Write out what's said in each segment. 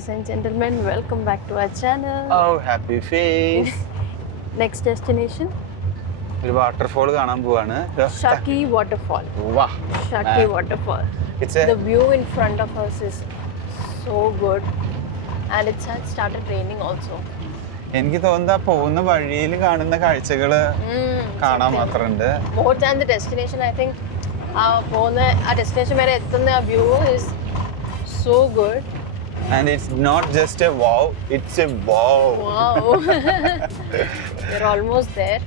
ladies and gentlemen, welcome back to our channel. Oh, happy face. Next destination? ഒരു waterfall കാണാൻ പോവാണ്. Shaki waterfall. Wow. Shaki waterfall. The view in front of us is so good, and it has started raining also. എനിക്ക് തോന്നുന്നു പോകുന്ന വഴിയിൽ കാണുന്ന കാഴ്ചകള് കാണാൻ മാത്രമുണ്ട്. More than the destination, I think പോകുന്ന ആ ഡെസ്റ്റിനേഷൻ വരെ എത്തുന്ന ആ view is so good. And it's not just a wow, it's a wow. Wow. We're almost there.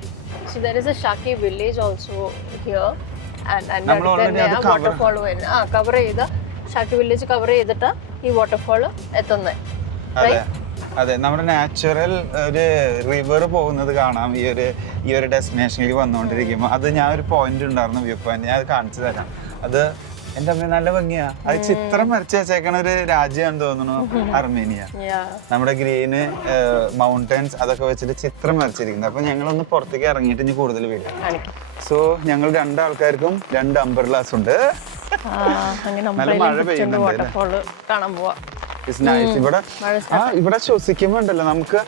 So there is a Shaki village also here, and waterfall cover ചെയ്ത Shaki village cover ചെയ്തിട്ട് ഈ waterfall എത്തുന്നത്. അതെ, നമ്മുടെ natural ഒരു river പോകുന്നത് കാണാം ഈ ഒരു ഡെസ്റ്റിനേഷനിൽ വന്നുകൊണ്ടിരിക്കുമ്പോൾ. അത് ഞാൻ ഒരു പോയിന്റ് ഉണ്ടായിരുന്നു, വ്യൂ പോയിന്റ്, ഞാൻ അത് കാണിച്ചു തരാം. അത് എന്റെ അമ്മ നല്ല ഭംഗിയാ. അത് ചിത്രം വരച്ച് വെച്ചേക്കണ ഒരു രാജ്യമാണെന്ന് തോന്നുന്നു, അർമേനിയ. നമ്മുടെ ഗ്രീന് മൗണ്ടൻസ് അതൊക്കെ വെച്ചിട്ട് ചിത്രം വരച്ചിരിക്കുന്നത്. അപ്പൊ ഞങ്ങളൊന്ന് പുറത്തേക്ക് ഇറങ്ങിയിട്ട് ഇനി കൂടുതൽ വീഡിയോ. സോ ഞങ്ങൾ രണ്ടാൾക്കാർക്കും 2 അംബ്രല്ലാസ് ഉണ്ട്. നല്ല മഴ പെയ്യുന്നുണ്ട്. ഇവിടെ ശ്വസിക്കുമ്പോണ്ടല്ലോ നമുക്ക്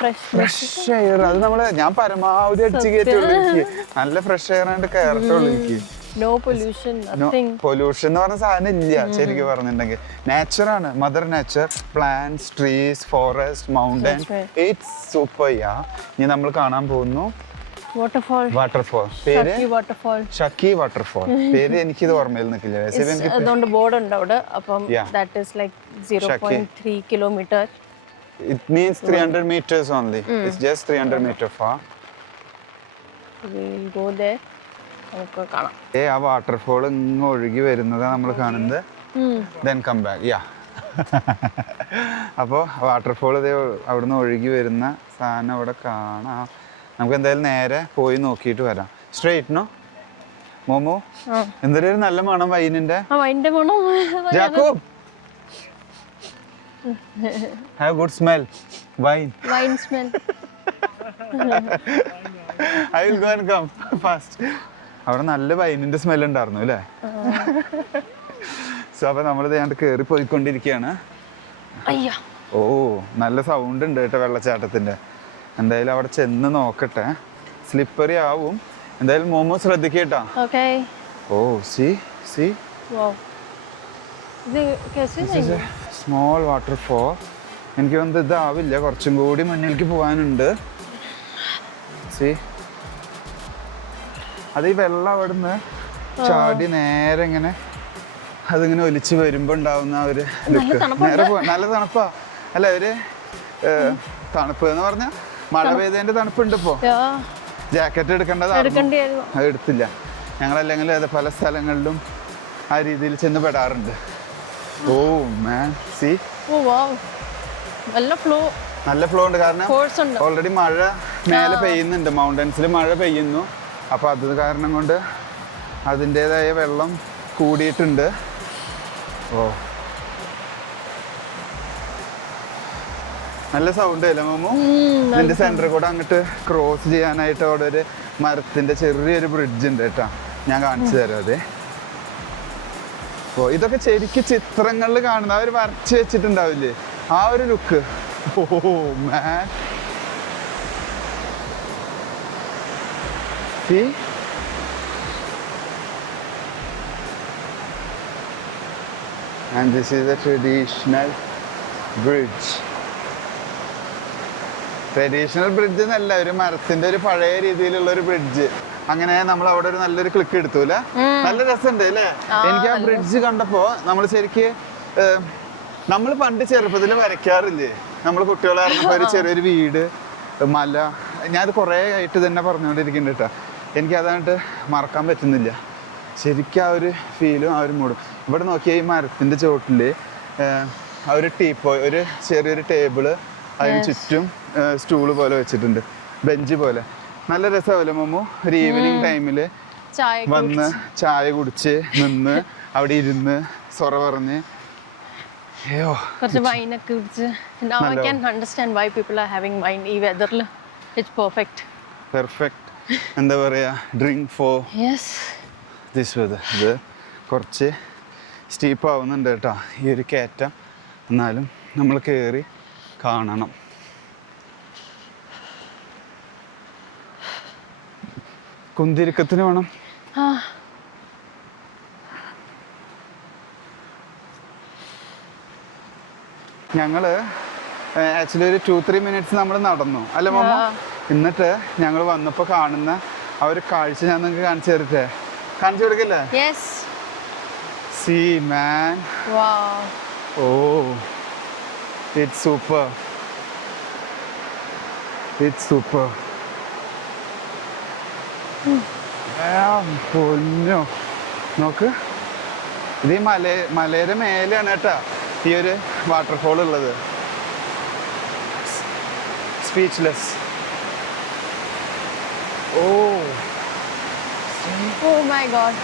ഫ്രഷ് എയർ. അത് നമ്മള് ഞാൻ പരമാവധി അടിച്ചു കയറ്റുള്ളൂ. നല്ല ഫ്രഷ് എയർ ആയിട്ട് കയറത്തുള്ളൂ. പൊല്യൂഷൻ എന്ന് പറഞ്ഞ സാധനം ഇല്ല ശരിക്കും പറഞ്ഞിട്ടുണ്ടെങ്കിൽ. നേച്ചറാണ്, mother nature, plants, trees, forest, mountain. It's super. ഇനി നമ്മൾ കാണാൻ പോകുന്നു വാട്ടർഫോൾ. പേര് ഷക്കി വാട്ടർഫോൾ. പേര് എനിക്കിത് ഓർമ്മയിൽ നിൽക്കില്ല. അതുകൊണ്ട് ബോർഡ് ഉണ്ട് അവിടെ. അപ്പം that is like 0.3 kilometre. It means 300 meters only. It's just 300 meters far. We'll go there. നമുക്ക് കാണാം. ആ വാട്ടർഫോൾ ഇങ്ങ് ഒഴുകി വരുന്നതാണ് നമ്മൾ കാണുന്നത്. Then come back. അപ്പോൾ വാട്ടർഫോൾ ഇതേ അവിടുന്ന് ഒഴുകി വരുന്ന സാധനം അവിടെ കാണാം. നമുക്ക് എന്തായാലും നേരെ പോയി നോക്കിയിട്ട് വരാം. Straight no momo? എന്തൊരു നല്ല മണം വൈനിന്റെ. Jacob, have good smell. Wine smell. I will go and come fast. അവിടെ നല്ല വൈനിന്റെ സ്മെൽ ഉണ്ടായിരുന്നു അല്ലേ? സോ അപ്പൊ നമ്മളിത് ഞാൻ കയറി പോയിക്കൊണ്ടിരിക്കുകയാണ്. ഓ, നല്ല സൗണ്ട് ഉണ്ട് കേട്ടോ വെള്ളച്ചാട്ടത്തിന്റെ. എന്തായാലും അവിടെ ചെന്ന് നോക്കട്ടെ. സ്ലിപ്പറി ആവും. എന്തായാലും മോമോ ശ്രദ്ധിക്കേട്ടാ. ഓ, സി സ്മോൾ വാട്ടർഫോൾ. എനിക്ക് തോന്നുന്നത് ഇതാവില്ല, കുറച്ചും കൂടി മുന്നിലേക്ക് പോകാനുണ്ട്. സി, അത് ഈ വെള്ളം അവിടുന്ന് ചാടി നേരെ ഇങ്ങനെ അതിങ്ങനെ ഒലിച്ച് വരുമ്പോ ഉണ്ടാവുന്ന ഒരു ലുക്ക്. നേരെ നല്ല തണുപ്പാ അല്ല, ഒരു തണുപ്പ് എന്ന് പറഞ്ഞാൽ മഴ പെയ്തതിന്റെ തണുപ്പുണ്ട്. ഇപ്പോ ജാക്കറ്റ് എടുക്കേണ്ടതാണ്, അത് എടുത്തില്ല. ഞങ്ങളല്ലെങ്കിലും പല സ്ഥലങ്ങളിലും ആ രീതിയിൽ ചെന്ന് പെടാറുണ്ട്. ഓ മാൻ, സി, നല്ല ഫ്ലോ ഉണ്ട്. കാരണം ഓൾറെഡി മഴ മേലെ പെയ്യുന്നുണ്ട്, മൗണ്ടൻസിൽ മഴ പെയ്യുന്നു. അപ്പൊ അത് കാരണം കൊണ്ട് അതിൻ്റെതായ വെള്ളം കൂടിയിട്ടുണ്ട്. ഓ, നല്ല സൗണ്ട് അല്ലേ മോമോ? ഇതിന്റെ സെന്ററിൽ കൂടെ അങ്ങോട്ട് ക്രോസ് ചെയ്യാനായിട്ട് അവിടെ ഒരു മരത്തിന്റെ ചെറിയൊരു ബ്രിഡ്ജ് ഉണ്ട് കേട്ടോ, ഞാൻ കാണിച്ചു തരാം. അതെ, ഓ, ഇതൊക്കെ ശരിക്കും ചിത്രങ്ങളിൽ കാണുന്ന അവർ വരച്ച് വെച്ചിട്ടുണ്ടാവില്ലേ, ആ ഒരു look. Oh man, see? And this is a traditional bridge. Traditional bridge എന്നല്ല, ഒരു മരത്തിന്റെ ഒരു പഴയ രീതിയിലുള്ള ഒരു ബ്രിഡ്ജ്. അങ്ങനെ നമ്മൾ അവിടെ ഒരു നല്ലൊരു ക്ലിക്ക് എടുത്തു അല്ലേ? നല്ല രസമുണ്ട് അല്ലേ? എനിക്ക് ആ ബ്രിഡ്ജ് കണ്ടപ്പോ നമ്മൾ ശരിക്ക് നമ്മൾ പണ്ട് ചെറുപ്പത്തിൽ വരയ്ക്കാറില്ലേ, നമ്മൾ കുട്ടികളായിരുന്നപ്പോ ഒരു ചെറിയൊരു വീട്, മല. ഞാനത് കുറേ ആയിട്ട് തന്നെ പറഞ്ഞുകൊണ്ടിരിക്കുന്നുണ്ട് കേട്ടോ. എനിക്കതായിട്ട് മറക്കാൻ പറ്റുന്നില്ല ശരിക്കും. ആ ഒരു ഫീലും ആ ഒരു മൂഡും. ഇവിടെ നോക്കിയാൽ ഈ മരത്തിൻ്റെ ചുവട്ടിൽ ആ ഒരു ഒരു ചെറിയൊരു ടേബിള്, അതിന് ചുറ്റും സ്റ്റൂള് പോലെ വെച്ചിട്ടുണ്ട്, ബെഞ്ച് പോലെ. നല്ല രസമല്ലേ മോമോ? ഒരു ഈവനിങ് ടൈമിൽ വന്ന് ചായ കുടിച്ച് നിന്ന് അവിടെ ഇരുന്ന് സൊറ പറഞ്ഞ് കുറച്ച് വൈനൊക്കെ കുടിച്ച്. Now I can understand why people are having wine ഈ വെതറിൽ. It's perfect. എന്താ പറയാ, ഡ്രിങ്ക് ഫോർ ദിസ് വെതർ. ഇത് കുറച്ച് സ്റ്റീപ്പ് ആവുന്നുണ്ട് കേട്ടോ ഈ ഒരു കയറ്റം. എന്നാലും നമ്മൾ കയറി കാണണം. കുന്തിരിക്കത്തിന് വേണം. ഞങ്ങള് ആക്ച്വലി ഒരു 2-3 മിനിറ്റ്സ് നമ്മൾ നടന്നു അല്ലേ മമ്മ? എന്നിട്ട് ഞങ്ങൾ വന്നപ്പോൾ കാണുന്ന ആ ഒരു കാഴ്ച ഞാൻ നിങ്ങൾക്ക് കാണിച്ചു തരട്ടെ? കാണിച്ചു കൊടുക്കില്ലേ? See man. Wow. Oh, it's super. It's super. പൊന്നോ, നോക്ക്. ഇത് ഈ മലയുടെ മേലെയാണ് കേട്ടാ ഈ ഒരു വാട്ടർഫോൾ ഉള്ളത്. സ്പീച്ച്ലെസ്. Oh my god.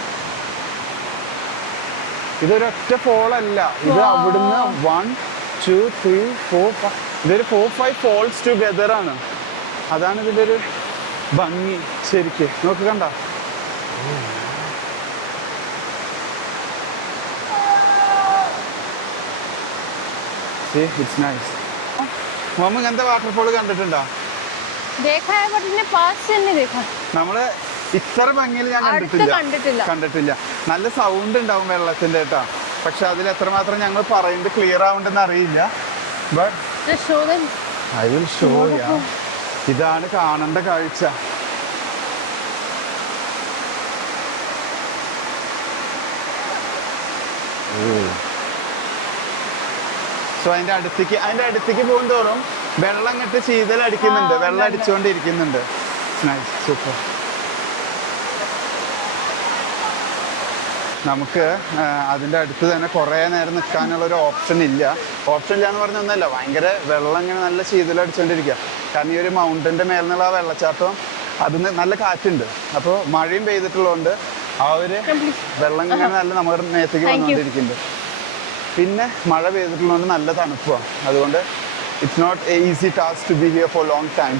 ഇതൊരൊറ്റ ഫോളല്ല, ഇത് അവിടുന്ന് 1 2 3 4 5 ഇതൊരു 4-5 ഫോൾസ് ടുഗദർ ആണ്. അതാണ് ഇതിൻ്റെ ഒരു ഭംഗി ശരിക്ക്. നോക്ക്, കണ്ട? It's nice. മമ്മ ഇങ്ങനത്തെ വാട്ടർഫോൾ കണ്ടിട്ടുണ്ടോ? നമ്മള് ഇത്ര ഭംഗിയിൽ ഞാൻ കണ്ടിട്ടില്ല. നല്ല സൗണ്ട് ഉണ്ടാവും വെള്ളത്തിന്റെ കേട്ടാ, പക്ഷെ അതിൽ എത്രമാത്രം ഞങ്ങൾ പറയുന്നത് ക്ലിയർ ആവുണ്ടെന്ന് അറിയില്ല. ബട്ട് ഐ വിൽ ഷോ യാ. ഇതാണ് കാണേണ്ട കാഴ്ച. സോ അതിന്റെ അടുത്തേക്ക് പോകും തോറും വെള്ളം ഇങ്ങോട്ട് ശീതലടിക്കുന്നുണ്ട്, വെള്ളം അടിച്ചുകൊണ്ടിരിക്കുന്നുണ്ട്. Nice, super. നമുക്ക് അതിൻ്റെ അടുത്ത് തന്നെ കുറേ നേരം നിൽക്കാനുള്ള ഒരു ഓപ്ഷൻ ഇല്ല എന്ന് പറഞ്ഞാൽ ഒന്നല്ല, ഭയങ്കര വെള്ളം ഇങ്ങനെ നല്ല ശീതലം അടിച്ചുകൊണ്ടിരിക്കുക. കാരണം ഈ ഒരു മൗണ്ടൻ്റെ മേൽ നിന്നുള്ള ആ വെള്ളച്ചാട്ടം അതിന് നല്ല കാറ്റുണ്ട്. അപ്പോൾ മഴയും പെയ്തിട്ടുള്ളതുകൊണ്ട് ആ ഒരു വെള്ളം ഇങ്ങനെ നല്ല നമ്മുടെ മേത്തേക്ക് വന്നുകൊണ്ടിരിക്കുന്നുണ്ട്. പിന്നെ മഴ പെയ്തിട്ടുള്ളതുകൊണ്ട് നല്ല തണുപ്പാണ്. അതുകൊണ്ട് it's not a easy task to be here for long time.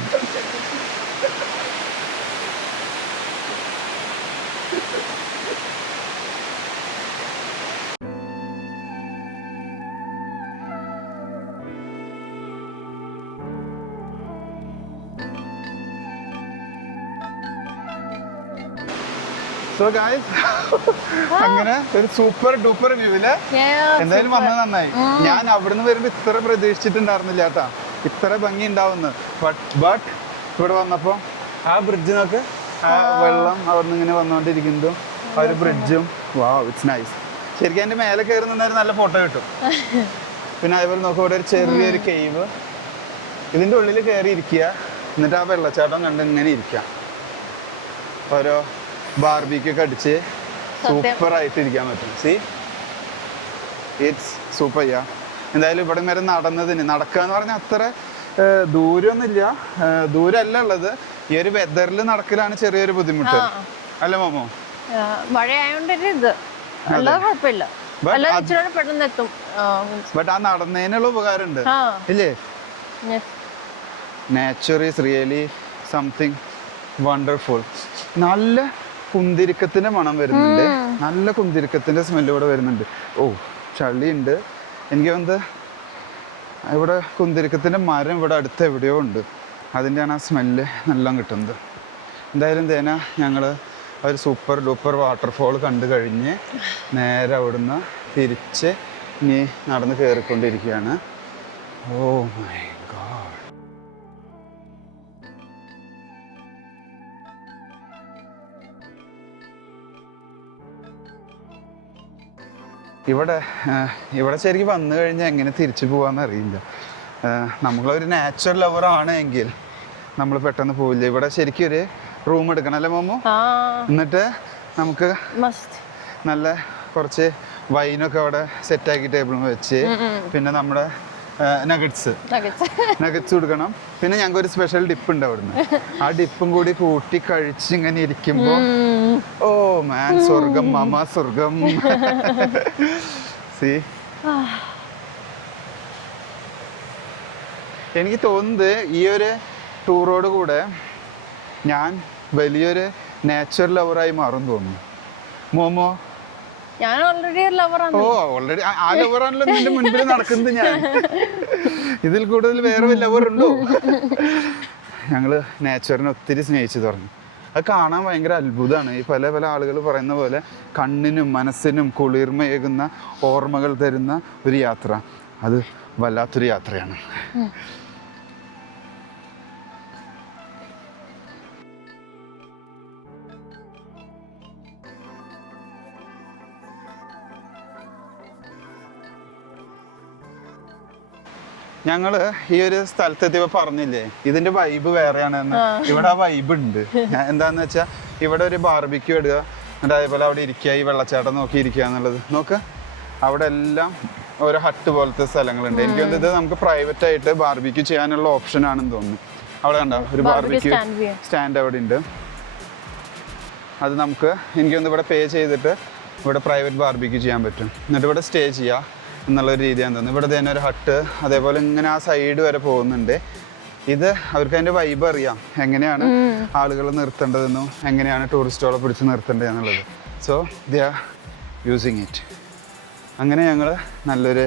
So guys, അങ്ങനെ ഒരു സൂപ്പർ ഡൂപ്പർ വ്യൂവില് എന്തായാലും വന്നത് നന്നായി. ഞാൻ അവിടുന്ന് വരുമ്പോ ഇത്ര പ്രതീക്ഷിച്ചിട്ടുണ്ടായിരുന്നില്ല കേട്ടാ, ഇത്ര ഭംഗി ഉണ്ടാവുന്നു. ബട്ട് ഇവിടെ വന്നപ്പോ ആ ബ്രിഡ്ജ് നോക്ക്, ആ വെള്ളം അവിടുന്ന് ഇങ്ങനെ വന്നുകൊണ്ടിരിക്കുന്നതും ആ ഒരു ബ്രിഡ്ജും, വാവ്, ഇറ്റ്സ് നൈസ്. ശരിക്കും അതിന്റെ മേലെ കയറുന്നുണ്ടായിരുന്നു നല്ല ഫോട്ടോ കിട്ടും. പിന്നെ അതേപോലെ നോക്കുക, ഇവിടെ ഒരു ചെറിയൊരു കേവ്, ഇതിന്റെ ഉള്ളിൽ കയറി ഇരിക്കുക, എന്നിട്ട് ആ വെള്ളച്ചാട്ടം കണ്ട് ഇങ്ങനെ ഇരിക്കാം. ഓരോ ബാർബിക്കൊക്കെ അടിച്ച് സൂപ്പർ ആയിട്ട് ഇരിക്കാൻ പറ്റും. C, it's super. യാ, എന്തായാലും ഇവിടെ വരെ നടക്കുക എന്ന് പറഞ്ഞാൽ അത്ര ദൂരമൊന്നുമില്ല, ദൂരമല്ല ഉള്ളത്. ഈ ഒരു വെതറിൽ നടക്കലാണ് ചെറിയൊരു ബുദ്ധിമുട്ട്, അല്ലേ മോമോ? ബട്ട് ആ നടന്നതിനുള്ള ഉപകാരം ഉണ്ട് ഇല്ലേ? Nature is really something wonderful. നല്ല കുന്തിരിക്കത്തിന്റെ മണം വരുന്നുണ്ട്, നല്ല കുന്തിരിക്കത്തിന്റെ സ്മെല്ല് ഇവിടെ വരുന്നുണ്ട്. ഓ, ചളിയുണ്ട്. എനിക്ക് തോന്നുന്നത് ഇവിടെ കുന്തിരിക്കത്തിന്റെ മരം ഇവിടെ അടുത്ത് എവിടെയോ ഉണ്ട്, അതിൻ്റെയാണ് ആ സ്മെല്ല് നല്ല കിട്ടുന്നത്. എന്തായാലും തേന ഞങ്ങൾ ഒരു സൂപ്പർ ഡൂപ്പർ വാട്ടർഫോൾ കണ്ടു കഴിഞ്ഞ് നേരെ അവിടുന്ന് തിരിച്ച് ഇനി നടന്ന് കയറിക്കൊണ്ടിരിക്കുകയാണ്. Oh my God. ഇവിടെ ശരിക്കും വന്നു കഴിഞ്ഞാൽ എങ്ങനെ തിരിച്ചു പോകാമെന്ന് അറിയില്ല. നമ്മളൊരു നാച്ചുറൽ ലവർ ആണെങ്കിൽ നമ്മൾ പെട്ടെന്ന് പോവില്ല. ഇവിടെ ശരിക്കും ഒരു റൂം എടുക്കണം അല്ലേ മോമോ? എന്നിട്ട് നമുക്ക് നല്ല കുറച്ച് വൈനൊക്കെ അവിടെ സെറ്റാക്കി ടേബിളിൽ വെച്ച്, പിന്നെ നമ്മുടെ നഗറ്റ്സ് കൊടുക്കണം. പിന്നെ ഞങ്ങൾക്ക് ഒരു സ്പെഷ്യൽ ഡിപ്പ് ഉണ്ട് അവിടുന്ന്, ആ ഡിപ്പും കൂടി കൂട്ടി കഴിച്ച് ഇങ്ങനെ ഇരിക്കുമ്പോ ഓ മാൻ, സ്വർഗം മാമ, സ്വർഗം. സി, എനിക്ക് തോന്നുന്നത് ഈ ഒരു ടൂറോട് കൂടെ ഞാൻ വലിയൊരു നാച്ചുറൽ ലവറായി മാറും തോന്നുന്നു. മോമോ, ഞാൻ ഓൾറെഡി ലവറാണ്. ഓ ഓൾറെഡി ആ ലവറാണല്ലോ നിന്റെ മുൻപിൽ നടക്കുന്നത്. ഞാൻ ഇതിൽ കൂടുതൽ വേറെ ലവർ ഉണ്ടോ? ഞങ്ങള് നേച്ചറിനെ ഒത്തിരി സ്നേഹിച്ചു തുടങ്ങി. അത് കാണാൻ ഭയങ്കര അത്ഭുതമാണ്. ഈ പല പല ആളുകൾ പറയുന്ന പോലെ കണ്ണിനും മനസ്സിനും കുളിർമയേകുന്ന ഓർമ്മകൾ തരുന്ന ഒരു യാത്ര. അത് വല്ലാത്തൊരു യാത്രയാണ്. ഞങ്ങള് ഈ ഒരു സ്ഥലത്തെത്തിയപ്പോ പറഞ്ഞില്ലേ ഇതിന്റെ വൈബ് വേറെയാണെന്ന്. ഇവിടെ ആ വൈബ് ഉണ്ട്. എന്താന്ന് വെച്ചാ ഇവിടെ ഒരു ബാർബിക്യൂ ഇടുക, എന്നിട്ട് അതേപോലെ അവിടെ ഇരിക്കുക, ഈ വെള്ളച്ചാട്ടം നോക്കി ഇരിക്കുക എന്നുള്ളത്. നോക്ക്, അവിടെ എല്ലാം ഓരോ ഹട്ട് പോലത്തെ സ്ഥലങ്ങളുണ്ട്. എനിക്ക് തോന്നുന്നത് ഇത് നമുക്ക് പ്രൈവറ്റ് ആയിട്ട് ബാർബിക്യൂ ചെയ്യാനുള്ള ഓപ്ഷൻ ആണെന്ന് തോന്നുന്നു. അവിടെ കണ്ടോ ഒരു ബാർബിക്യൂ സ്റ്റാൻഡ് അവിടെ ഉണ്ട്. അത് നമുക്ക് എനിക്ക് തോന്നുന്നു ഇവിടെ പേ ചെയ്തിട്ട് ഇവിടെ പ്രൈവറ്റ് ബാർബിക്യൂ ചെയ്യാൻ പറ്റും. എന്നിട്ട് ഇവിടെ സ്റ്റേ ചെയ്യുക എന്നുള്ളൊരു രീതിയാണെന്ന് തോന്നുന്നു. ഇവിടെ തന്നെ ഒരു ഹട്ട് അതേപോലെ ഇങ്ങനെ ആ സൈഡ് വരെ പോകുന്നുണ്ട്. ഇത് അവർക്ക് അതിൻ്റെ വൈബ് അറിയാം, എങ്ങനെയാണ് ആളുകൾ നിർത്തേണ്ടതെന്നും എങ്ങനെയാണ് ടൂറിസ്റ്റുകളെ പിടിച്ച് നിർത്തേണ്ടതെന്നുള്ളത്. So they are using it. അങ്ങനെ ഞങ്ങൾ നല്ലൊരു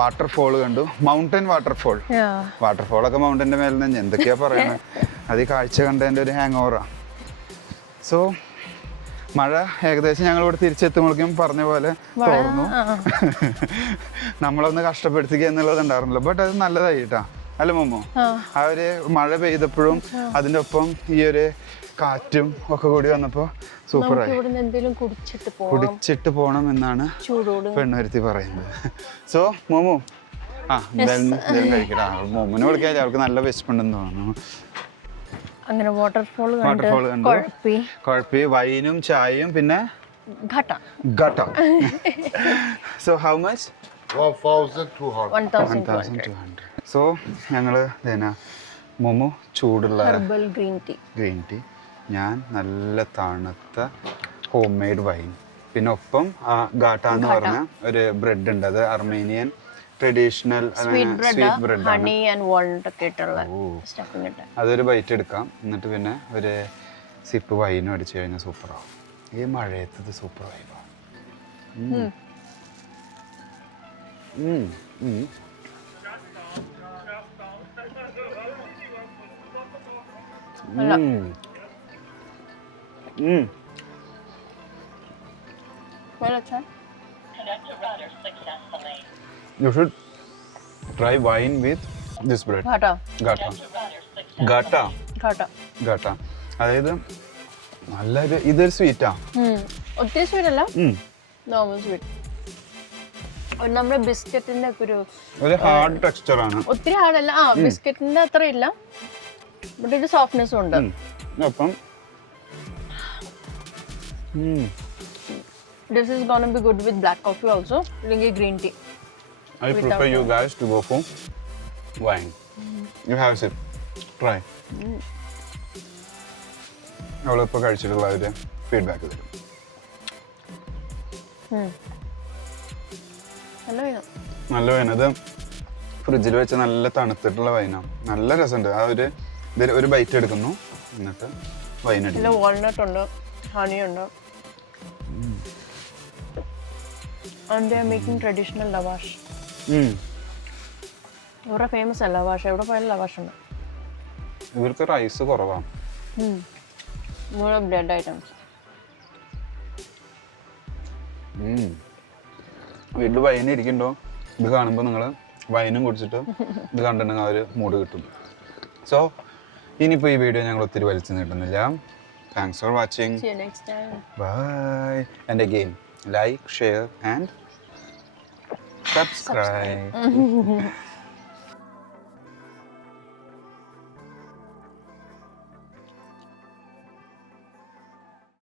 വാട്ടർഫോൾ കണ്ടു. മൗണ്ടൻ വാട്ടർഫോളൊക്കെ മൗണ്ടൻ്റെ മേലെ നിന്ന് എന്തൊക്കെയാ പറയുന്നത്. അത് ഈ കാഴ്ച കണ്ടതിൻ്റെ ഒരു ഹാങ് ഓവറാണ്. സോ മഴ ഏകദേശം ഞങ്ങളിവിടെ തിരിച്ചെത്തുമ്പോഴേക്കും പറഞ്ഞ പോലെ തോർന്നു. നമ്മളൊന്ന് കഷ്ടപ്പെടുത്തുക എന്നുള്ളത് ഉണ്ടായിരുന്നല്ലോ. ബട്ട് അത് നല്ലതായി കേട്ടാ, അല്ല മമ്മോ? ആ ഒരു മഴ പെയ്തപ്പോഴും അതിൻ്റെ ഒപ്പം ഈ ഒരു കാറ്റും ഒക്കെ കൂടി വന്നപ്പോൾ സൂപ്പറായി. കുടിച്ചിട്ട് പോകണം എന്നാണ് പെണ്ണുരുത്തി പറയുന്നത്. സോ മോമോ എന്തായാലും കഴിക്കടാ. മോമോനെ വിളിക്കാൻ അവർക്ക് നല്ല വിശപ്പുണ്ടെന്ന് തോന്നുന്നു. അങ്ങനെ വാട്ടർഫോൾ കണ്ടു, കുഴപ്പി, വൈനും ചായയും പിന്നെ ഗട്ട. So how much? 1200. സോ ഞങ്ങള് മോമോ ചൂടുള്ള ഗ്രീൻ ടീ, ഞാൻ നല്ല തണുത്ത ഹോം മെയ്ഡ് വൈൻ, പിന്നെ ഒപ്പം ഗാട്ട എന്ന് പറഞ്ഞ ഒരു ബ്രെഡ് ഉണ്ട്. അത് അർമേനിയൻ ട്രഡീഷണൽ സ്വീറ്റ് ബ്രെഡ് ആണ്. അതൊരു ബൈറ്റ് എടുക്കാം. എന്നിട്ട് പിന്നെ ഒരു സിപ്പ് വൈനും അടിച്ചു കഴിഞ്ഞാൽ സൂപ്പറാവും. ഈ മഴയത്തത് സൂപ്പർ വൈബാണ്. You should try wine with this bread. Gata. അതായത് നല്ലൊരു ഇതൊരു സ്വീറ്റാ. ഒത്തിരി സ്വീറ്റ് അല്ല, നോർമൽ സ്വീറ്റ്. നമ്മുടെ ബിസ്ക്കറ്റിന്റെ ഒരു ഹാർഡ് ടെക്സ്ചർ ആണ്. ഒത്തിരി ഹാർഡ് അല്ല, ബിസ്ക്കറ്റിന്റെ അത്ര ഇല്ല, ബട്ട് ഇത് സോഫ്റ്റ്നെസ് ഉണ്ട്. അപ്പം this is gonna be good with black coffee also, അല്ലെങ്കിൽ green tea. I prefer you guys to go for wine. You have a sip. Try. അവളിപ്പോൾ കഴിച്ചിട്ടുള്ള ഒരു ഫീഡ്ബാക്ക് തരും. നല്ല വൈൻ. അത് ഫ്രിഡ്ജിൽ വെച്ച് നല്ല തണുത്തിട്ടുള്ള വൈനാണ്. നല്ല രസമുണ്ട്. ആ ഒരു ബൈറ്റ് എടുക്കുന്നു, എന്നിട്ട് വൈൻ അടിക്കുന്നു. വാൾനട്ട് ഉണ്ട്, ഹണി ഉണ്ട്. And they are making traditional lavash. ഇവിടെ ഫേമസ് അല്ല ലവാഷ്, എവിടെ പോയാലും ലവാഷ് ഉണ്ട്. ഇവർക്ക് റൈസ് കുറവാണ്. Bread items. വീട്ടിൽ വൈൻ ഇരിക്കണ്ടോ, ഇത് കാണുമ്പോൾ നിങ്ങൾ വൈനും കുടിച്ചിട്ട് ഇത് കണ്ടിട്ടുണ്ടെങ്കിൽ ആ ഒരു മൂഡ് കിട്ടും. സോ ഇനിയിപ്പോൾ ഈ വീഡിയോ ഞങ്ങൾ ഒത്തിരി വലിച്ചു നീട്ടുന്നില്ല. Thanks for watching. See you next time. Bye. And again, like, share and subscribe.